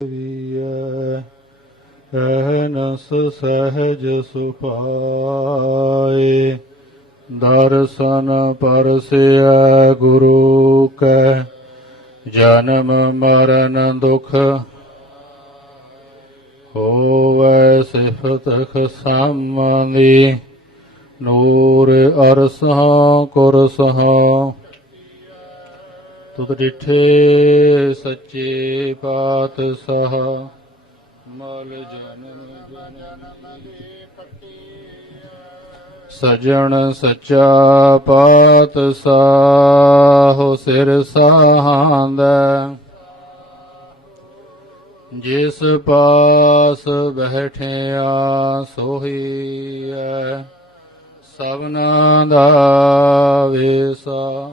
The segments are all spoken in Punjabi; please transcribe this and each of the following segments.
ਵੀਐ ਰਹਿਨਸ ਸਹਿਜ ਸੁਭਾਏ ਦਰਸ਼ਨ ਪਰਸਿਐ ਗੁਰੂ ਕੈ, ਜਨਮ ਮਰਨ ਦੁਖ ਹੋਵੈ ਸਿਫਤ ਖਸਾਮੀ ਨੂਰ ਅਰਸਹਾਂ ਕੁਰਸਹਾਂ ਤੁਧ ਡਿਠੇ ਸੱਚੇ ਪਾਤਸ਼ਾਹ, ਮਲ ਜਨਮ ਜਨਮ ਸਜਣ ਸੱਚਾ ਪਾਤਸ਼ਾਹ, ਸਿਰ ਸਾਹਾਂਦਾ ਜਿਸ ਪਾਸ ਬੈਠਿਆ ਸੋਈ ਹੈ ਸਭਨਾ ਦਾ ਵੇਸਾ।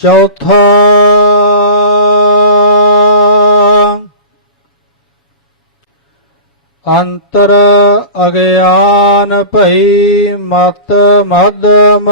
ਚੌਥਾ ਅੰਤਰ ਅਗਿਆਨ ਭਈ ਮਤ ਮਦਮ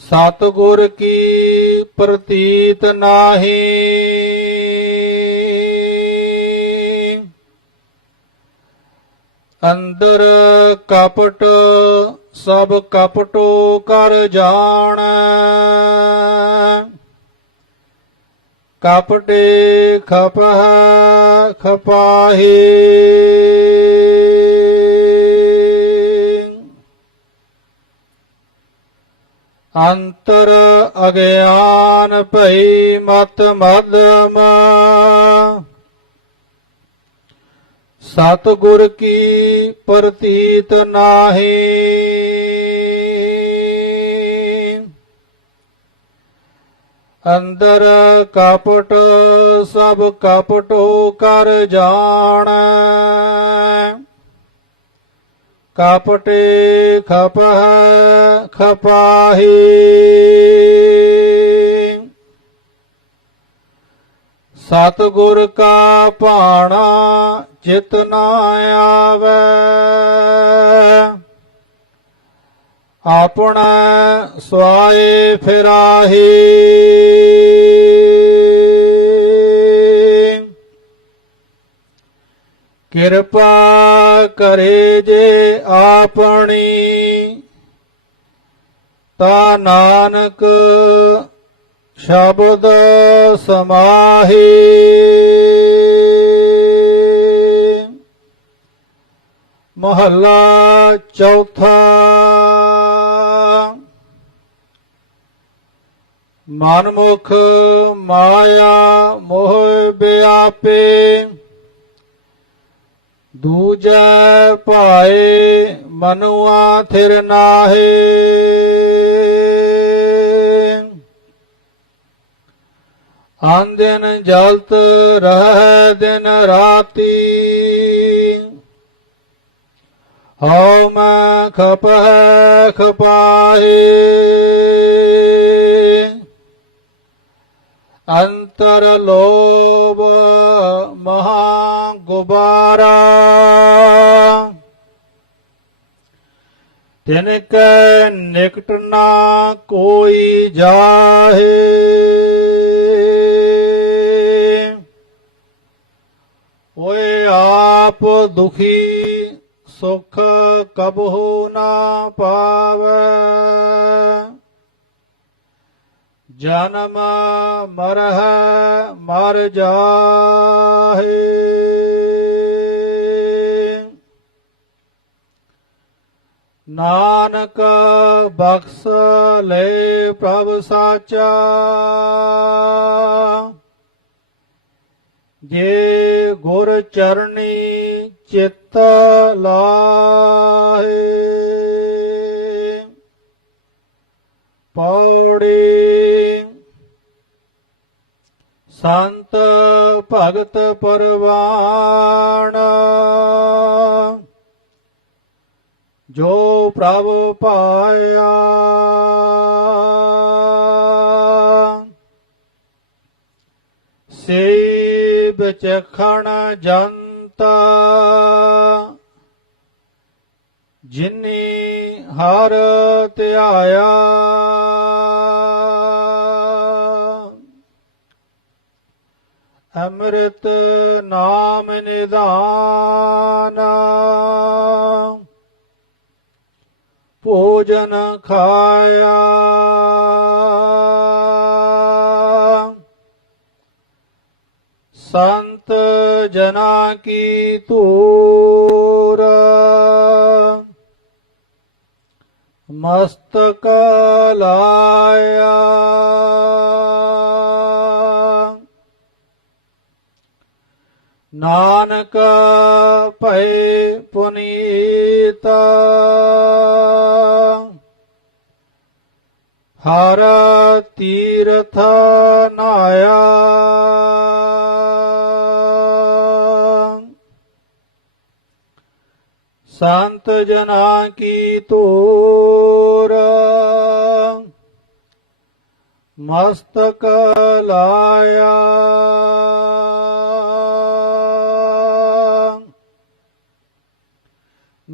ਸਤਿਗੁਰ ਕੀ ਪ੍ਰਤੀਤ ਨਾਹੀ। ਅੰਦਰ ਕਪਟ ਸਭ ਕਪਟੋ ਕਰ ਜਾਣ। ਕਪਟੇ ਖਪਹ ਖਪਾਹੀ। ਅੰਤਰ ਅਗਿਆਨ ਭਈ ਮਤ ਮਦਮ ਸਤਿਗੁਰ ਕੀ ਪ੍ਰਤੀਤ ਨਾਹੀ। ਅੰਦਰ ਕਪਟ, ਸਭ ਕਪਟੋ ਕਰ ਜਾਣ। ਕਪਟੇ ਖਪਹ, ਖਪਾਹੀ। ਸਤਿਗੁਰ ਕਾ ਭਾਣਾ ਚਿਤ ਨਾ ਆਵੇ। ਆਪਣਾ ਸਵਾਏ ਫਿਰਾਹੀ। ਕਿਰਪਾ ਕਰੇ ਜੇ ਆਪਣੀ। ਤਾ ਨਾਨਕ ਸ਼ਬਦ ਸਮਾਹੀ। ਮਹੱਲਾ ਚੌਥਾ। ਮਨਮੁਖ ਮਾਇਆ ਮੋਹ ਵਿਆਪੇ ਦੂਜੈ ਭਾਏ ਮਨੁਆ ਥਿਰ ਨਾਹੀ। ਆਂ ਦਿਨ ਜਲਤ ਰਹਿ ਦਿਨ ਰਾਤੀ। ਹਉ ਮੈਂ ਖਪੈ ਖਪਾਹੀ। ਅੰਤਰ ਲੋਭ ਮਹਾ ਗੁਬਾਰਾ। ਤਿਨ ਕੈ ਨਿਕਟ ਨਾ ਕੋਈ ਜਾਹੇ। ਓਏ ਆਪ ਦੁਖੀ ਸੁਖ ਕਬਹੂ ਨਾ ਪਾਵੈ। ਜਨਮ ਮਰਹ ਮਰ ਜਾਏ ਨਾਨਕ ਬਖਸ ਲੈ ਪ੍ਰਭ ਸਾਚਾ। ਜੇ ਗੁਰ ਚਰਣੀ ਚਿੱਤ ਲਾਹੇ ਪੌੜੀ ਸੰਤ ਭਗਤ ਪਰਵਾਣ ਜੋ ਪ੍ਰਭ ਪਾਇਆ। ਸੇ ਬਚਖਣ ਜੰਤਾ ਜਿਨੀ ਹਰ ਧਿਆਇਆ। ਅੰਮ੍ਰਿਤ ਨਾਮ ਨਿਧਾਨ ਭੋਜਨ ਖਾਇਆ। ਸੰਤ ਜਨਾ ਕੀ ਧੂਰ। ਮਸਤਕ ਲਾਇਆ। ਨਾ ਨਾਨਕ ਭਏ ਪੁਨੀਤ ਹਰ ਤੀਰਥ ਨਾਇਆ ਸੰਤ ਜਨਾ ਕੀ ਤੂਰ ਮਸਤਕ ਲਾਇਆ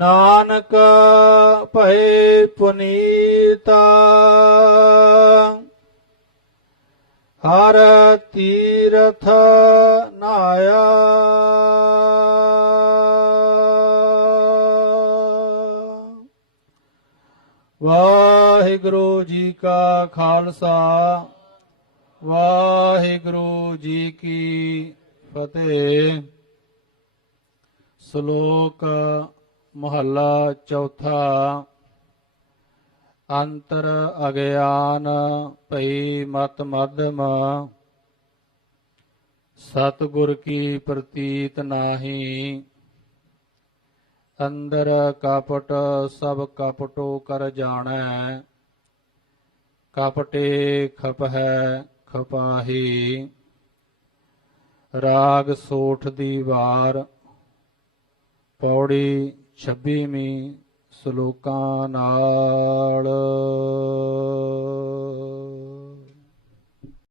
ਨਾਨਕ ਭਏ ਪੁਨੀਤਾ। ਹਰ ਤੀਰਥ ਨਾਇਆ। ਵਾਹਿਗੁਰੂ ਜੀ ਕਾ ਖਾਲਸਾ, ਵਾਹਿਗੁਰੂ ਜੀ ਕੀ ਫਤਿਹ। ਸ਼ਲੋਕ ਮਹੱਲਾ ਚੌਥਾ। ਅੰਤਰ ਅਗਿਆਨ ਭਈ ਮਤ ਮਦਮ ਸਤਿਗੁਰ ਕੀ ਪ੍ਰਤੀਤ ਨਾਹੀ। ਅੰਦਰ ਕਪਟ ਸਭ ਕਪਟੋ ਕਰ ਜਾਣੈ। ਕਪਟੇ ਖਪ ਹੈ ਖਪਾਹੀ। ਰਾਗ ਸੋਠ ਦੀ ਵਾਰ। ਪੌੜੀ 26ਵੇਂ ਸ਼ਲੋਕਾਂ ਨਾਲ।